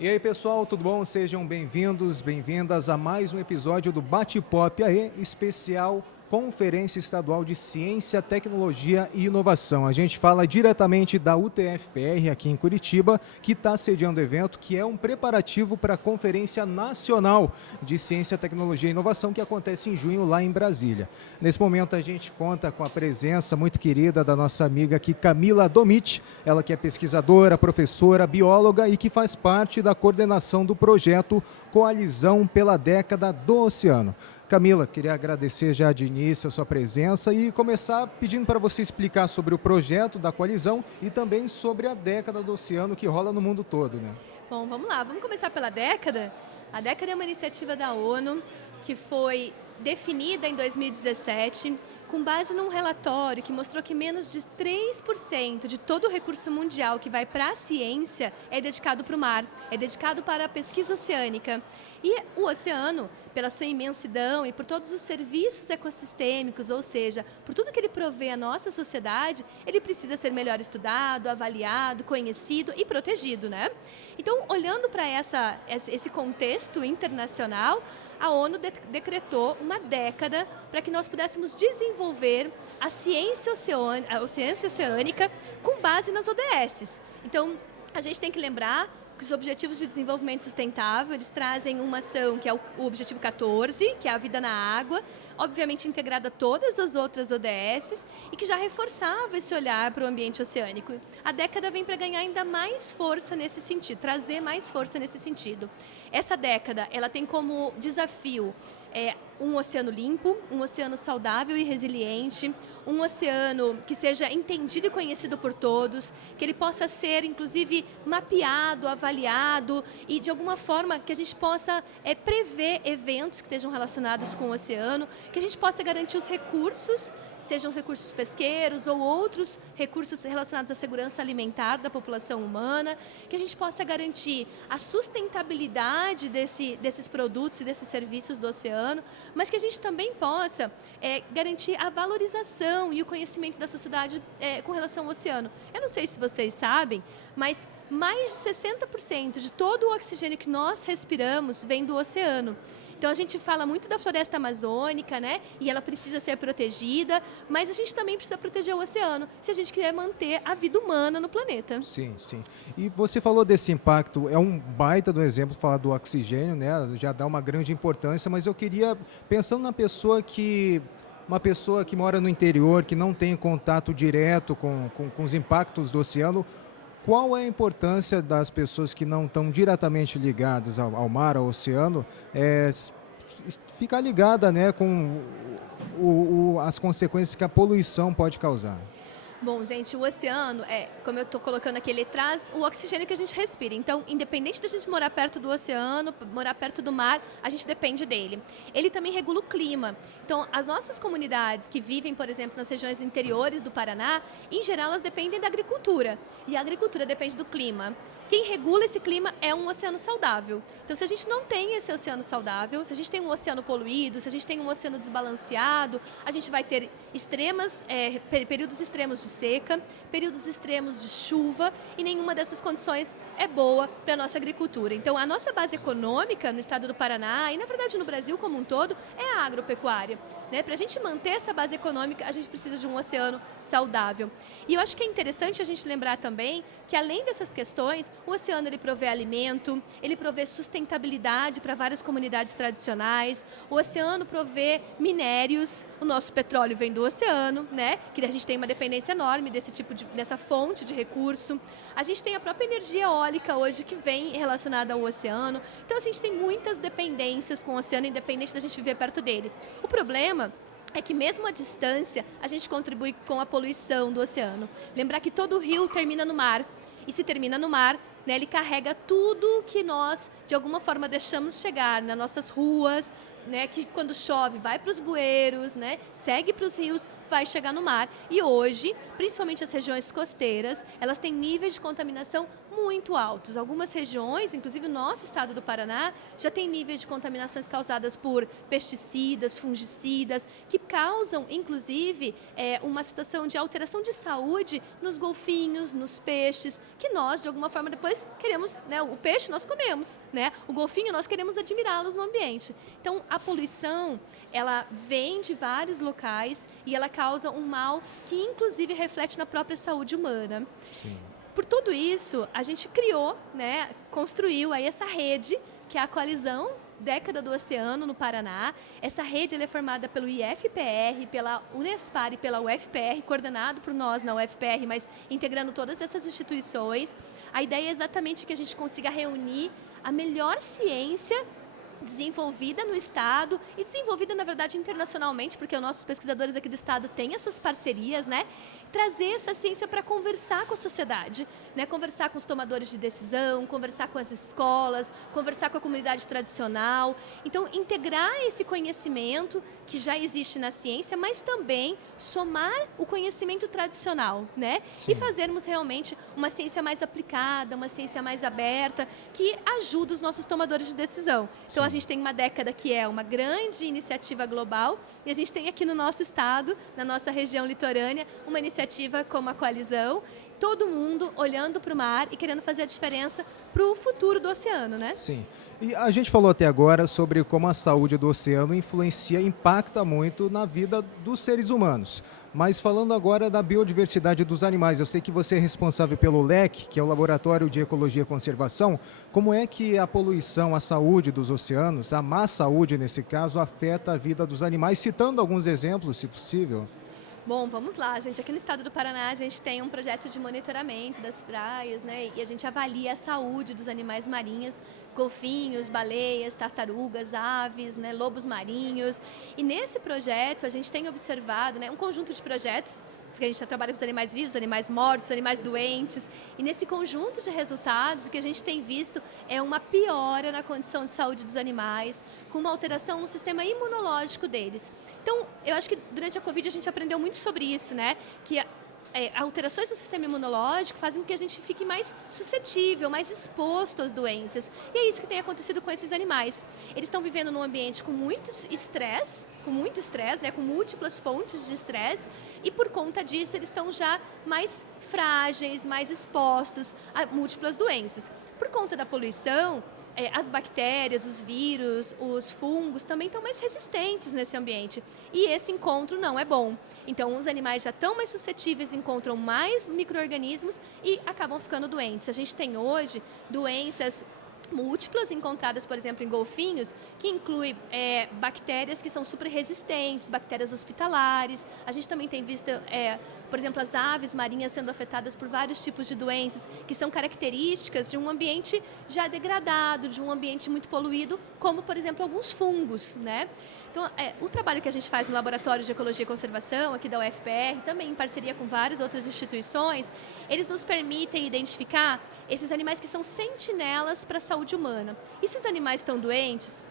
E aí, pessoal, tudo bom? Sejam bem-vindos, bem-vindas a mais um episódio do Bate-Pop AE, especial Conferência Estadual de Ciência, Tecnologia e Inovação. A gente fala diretamente da UTFPR aqui em Curitiba, que está sediando o evento, que é um preparativo para a Conferência Nacional de Ciência, Tecnologia e Inovação, que acontece em junho lá em Brasília. Nesse momento a gente conta com a presença muito querida da nossa amiga aqui, Camila Domit, ela que é pesquisadora, professora, bióloga e que faz parte da coordenação do projeto Coalizão pela Década do Oceano. Camila, queria agradecer já de início a sua presença e começar pedindo para você explicar sobre o projeto da coalizão e também sobre a década do oceano que rola no mundo todo, né? Bom, vamos lá, vamos começar pela década. A década é uma iniciativa da ONU que foi definida em 2017 com base num relatório que mostrou que menos de 3% de todo o recurso mundial que vai para a ciência é dedicado para o mar, é dedicado para a pesquisa oceânica. E o oceano, pela sua imensidão e por todos os serviços ecossistêmicos, ou seja, por tudo que ele provê à nossa sociedade, ele precisa ser melhor estudado, avaliado, conhecido e protegido, né? Então, olhando para esse contexto internacional, a ONU decretou uma década para que nós pudéssemos desenvolver a ciência oceânica com base nas ODSs. Então, a gente tem que lembrar que os Objetivos de Desenvolvimento Sustentável, eles trazem uma ação que é o Objetivo 14, que é a vida na água, obviamente integrada a todas as outras ODSs e que já reforçava esse olhar para o ambiente oceânico. A década vem para ganhar ainda mais força nesse sentido, trazer mais força nesse sentido. Essa década, ela tem como desafio um oceano limpo, um oceano saudável e resiliente, um oceano que seja entendido e conhecido por todos, que ele possa ser, inclusive, mapeado, avaliado e, de alguma forma, que a gente possa prever eventos que estejam relacionados com o oceano, que a gente possa garantir os recursos, sejam recursos pesqueiros ou outros recursos relacionados à segurança alimentar da população humana, que a gente possa garantir a sustentabilidade desses produtos e desses serviços do oceano, mas que a gente também possa garantir a valorização e o conhecimento da sociedade com relação ao oceano. Eu não sei se vocês sabem, mas mais de 60% de todo o oxigênio que nós respiramos vem do oceano. Então, a gente fala muito da floresta amazônica, né? E ela precisa ser protegida, mas a gente também precisa proteger o oceano, se a gente quiser manter a vida humana no planeta. Sim, sim. E você falou desse impacto, é um baita do exemplo falar do oxigênio, né? Já dá uma grande importância, mas eu queria, pensando na uma pessoa que mora no interior, que não tem contato direto com os impactos do oceano, qual é a importância das pessoas que não estão diretamente ligadas ao mar, ao oceano, ficar ligada, né, com as consequências que a poluição pode causar? Bom, gente, o oceano, como eu estou colocando aqui, ele traz o oxigênio que a gente respira. Então, independente da gente morar perto do oceano, morar perto do mar, a gente depende dele. Ele também regula o clima. Então, as nossas comunidades que vivem, por exemplo, nas regiões interiores do Paraná, em geral, elas dependem da agricultura. E a agricultura depende do clima. Quem regula esse clima é um oceano saudável. Então, se a gente não tem esse oceano saudável, se a gente tem um oceano poluído, se a gente tem um oceano desbalanceado, a gente vai ter períodos extremos de seca, períodos extremos de chuva, e nenhuma dessas condições é boa para a nossa agricultura. Então, a nossa base econômica no estado do Paraná, e na verdade no Brasil como um todo, é a agropecuária. Né? Para a gente manter essa base econômica, a gente precisa de um oceano saudável. E eu acho que é interessante a gente lembrar também que, além dessas questões, o oceano ele provê alimento, ele provê sustentabilidade para várias comunidades tradicionais, o oceano provê minérios, o nosso petróleo vem do oceano, né? Que a gente tem uma dependência enorme dessa fonte de recurso. A gente tem a própria energia eólica hoje que vem relacionada ao oceano. Então, a gente tem muitas dependências com o oceano, independente da gente viver perto dele. O problema é que mesmo à distância, a gente contribui com a poluição do oceano. Lembrar que todo rio termina no mar. E se termina no mar, né, ele carrega tudo que nós, de alguma forma, deixamos chegar nas nossas ruas, né, que quando chove vai para os bueiros, né, segue para os rios, vai chegar no mar. E hoje, principalmente as regiões costeiras, elas têm níveis de contaminação muito altos. Algumas regiões, inclusive o nosso estado do Paraná, já tem níveis de contaminações causadas por pesticidas, fungicidas, que causam, inclusive, uma situação de alteração de saúde nos golfinhos, nos peixes, que nós, de alguma forma, depois queremos, né, o peixe nós comemos, né? O golfinho nós queremos admirá-los no ambiente. Então, a poluição, ela vem de vários locais e ela causa um mal que, inclusive, reflete na própria saúde humana. Sim. Por tudo isso, a gente criou, né, construiu aí essa rede, que é a Coalizão Década do Oceano no Paraná. Essa rede ela é formada pelo IFPR, pela Unespar e pela UFPR, coordenado por nós na UFPR, mas integrando todas essas instituições. A ideia é exatamente que a gente consiga reunir a melhor ciência desenvolvida no Estado e desenvolvida, na verdade, internacionalmente, porque os nossos pesquisadores aqui do Estado têm essas parcerias, né? Trazer essa ciência para conversar com a sociedade, né? Conversar com os tomadores de decisão, conversar com as escolas, conversar com a comunidade tradicional. Então, integrar esse conhecimento que já existe na ciência, mas também somar o conhecimento tradicional, né? Sim. E fazermos realmente uma ciência mais aplicada, uma ciência mais aberta, que ajuda os nossos tomadores de decisão. Então, a gente tem uma década que é uma grande iniciativa global e a gente tem aqui no nosso estado, na nossa região litorânea, uma iniciativa como a Coalizão, todo mundo olhando para o mar e querendo fazer a diferença para o futuro do oceano, né? Sim. E a gente falou até agora sobre como a saúde do oceano influencia, impacta muito na vida dos seres humanos. Mas falando agora da biodiversidade dos animais, eu sei que você é responsável pelo LEC, que é o Laboratório de Ecologia e Conservação. Como é que a poluição, a saúde dos oceanos, a má saúde nesse caso, afeta a vida dos animais? Citando alguns exemplos, se possível. Bom, vamos lá, gente. Aqui no estado do Paraná, a gente tem um projeto de monitoramento das praias, né? E a gente avalia a saúde dos animais marinhos, golfinhos, baleias, tartarugas, aves, né? Lobos marinhos. E nesse projeto, a gente tem observado, né, um conjunto de projetos, porque a gente trabalha com os animais vivos, animais mortos, animais doentes. E nesse conjunto de resultados, o que a gente tem visto é uma piora na condição de saúde dos animais, com uma alteração no sistema imunológico deles. Então, eu acho que durante a Covid a gente aprendeu muito sobre isso, né? Que alterações no sistema imunológico fazem com que a gente fique mais suscetível, mais exposto às doenças. E é isso que tem acontecido com esses animais. Eles estão vivendo num ambiente com muito estresse, né, com múltiplas fontes de estresse, e por conta disso eles estão já mais frágeis, mais expostos a múltiplas doenças. Por conta da poluição, as bactérias, os vírus, os fungos também estão mais resistentes nesse ambiente. E esse encontro não é bom. Então, os animais já estão mais suscetíveis, encontram mais micro-organismos e acabam ficando doentes. A gente tem hoje doenças múltiplas encontradas, por exemplo, em golfinhos, que inclui bactérias que são super resistentes, bactérias hospitalares. A gente também tem visto, por exemplo, as aves marinhas sendo afetadas por vários tipos de doenças que são características de um ambiente já degradado, de um ambiente muito poluído, como, por exemplo, alguns fungos, né? Então, o trabalho que a gente faz no Laboratório de Ecologia e Conservação, aqui da UFPR, também em parceria com várias outras instituições, eles nos permitem identificar esses animais que são sentinelas para a saúde humana. E se os animais estão doentes,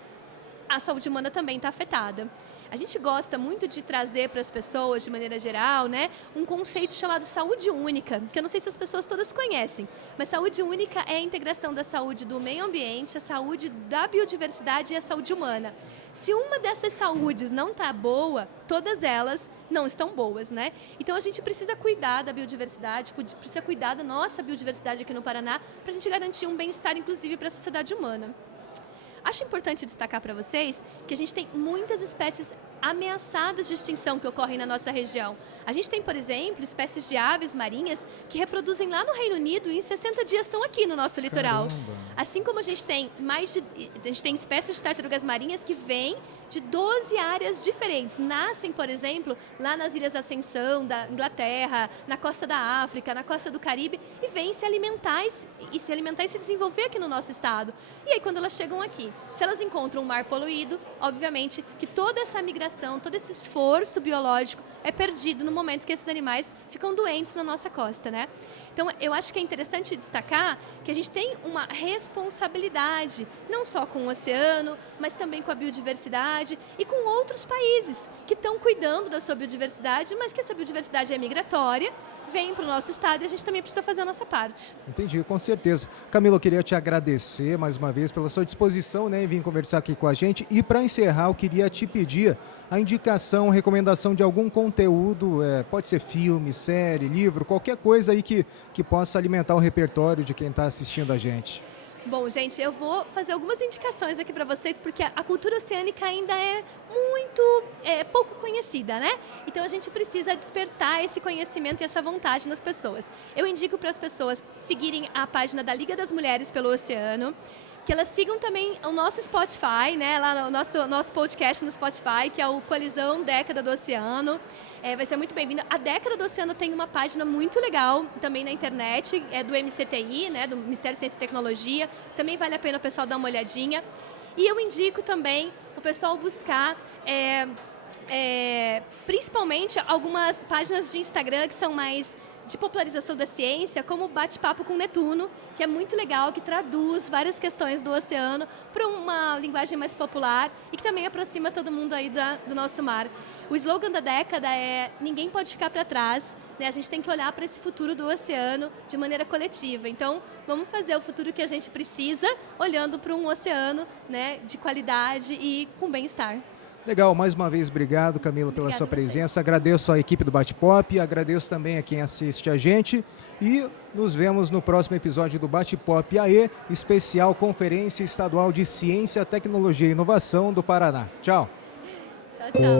a saúde humana também está afetada. A gente gosta muito de trazer para as pessoas, de maneira geral, né, um conceito chamado saúde única, que eu não sei se as pessoas todas conhecem, mas saúde única é a integração da saúde do meio ambiente, a saúde da biodiversidade e a saúde humana. Se uma dessas saúdes não está boa, todas elas não estão boas, né? Então a gente precisa cuidar da biodiversidade, precisa cuidar da nossa biodiversidade aqui no Paraná, para a gente garantir um bem-estar, inclusive, para a sociedade humana. Acho importante destacar para vocês que a gente tem muitas espécies ameaçadas de extinção que ocorrem na nossa região. A gente tem, por exemplo, espécies de aves marinhas que reproduzem lá no Reino Unido e em 60 dias estão aqui no nosso litoral. Caramba. Assim como a gente tem espécies de tartarugas marinhas que vêm de 12 áreas diferentes. Nascem, por exemplo, lá nas Ilhas Ascensão, da Inglaterra, na costa da África, na costa do Caribe, e vêm se alimentar e se desenvolver aqui no nosso estado. E aí, quando elas chegam aqui, se elas encontram um mar poluído, obviamente que toda essa migração, todo esse esforço biológico é perdido no momento que esses animais ficam doentes na nossa costa, né? Então, eu acho que é interessante destacar que a gente tem uma responsabilidade, não só com o oceano, mas também com a biodiversidade e com outros países que estão cuidando da sua biodiversidade, mas que essa biodiversidade é migratória, vem para o nosso estado e a gente também precisa fazer a nossa parte. Entendi, com certeza. Camila, eu queria te agradecer mais uma vez pela sua disposição, né, em vir conversar aqui com a gente. E para encerrar, eu queria te pedir a indicação, recomendação de algum conteúdo, pode ser filme, série, livro, qualquer coisa aí que possa alimentar o repertório de quem está assistindo a gente. Bom, gente, eu vou fazer algumas indicações aqui para vocês, porque a cultura oceânica ainda é muito pouco conhecida, né? Então a gente precisa despertar esse conhecimento e essa vontade nas pessoas. Eu indico para as pessoas seguirem a página da Liga das Mulheres pelo Oceano, que elas sigam também o nosso Spotify, né? Lá no nosso podcast no Spotify, que é o Colisão Década do Oceano. Vai ser muito bem-vindo. A Década do Oceano tem uma página muito legal também na internet, do MCTI, né? Do Ministério de Ciência e Tecnologia. Também vale a pena o pessoal dar uma olhadinha. E eu indico também o pessoal buscar principalmente algumas páginas de Instagram que são mais de popularização da ciência, como o Bate-Papo com Netuno, que é muito legal, que traduz várias questões do oceano para uma linguagem mais popular e que também aproxima todo mundo aí do nosso mar. O slogan da década é "Ninguém pode ficar para trás", né? A gente tem que olhar para esse futuro do oceano de maneira coletiva. Então, vamos fazer o futuro que a gente precisa, olhando para um oceano, né, de qualidade e com bem-estar. Legal, mais uma vez, obrigado, Camila, pela sua presença. Agradeço à equipe do Bate-Pop, agradeço também a quem assiste a gente e nos vemos no próximo episódio do Bate-Pop AE, especial Conferência Estadual de Ciência, Tecnologia e Inovação do Paraná. Tchau. Tchau, tchau.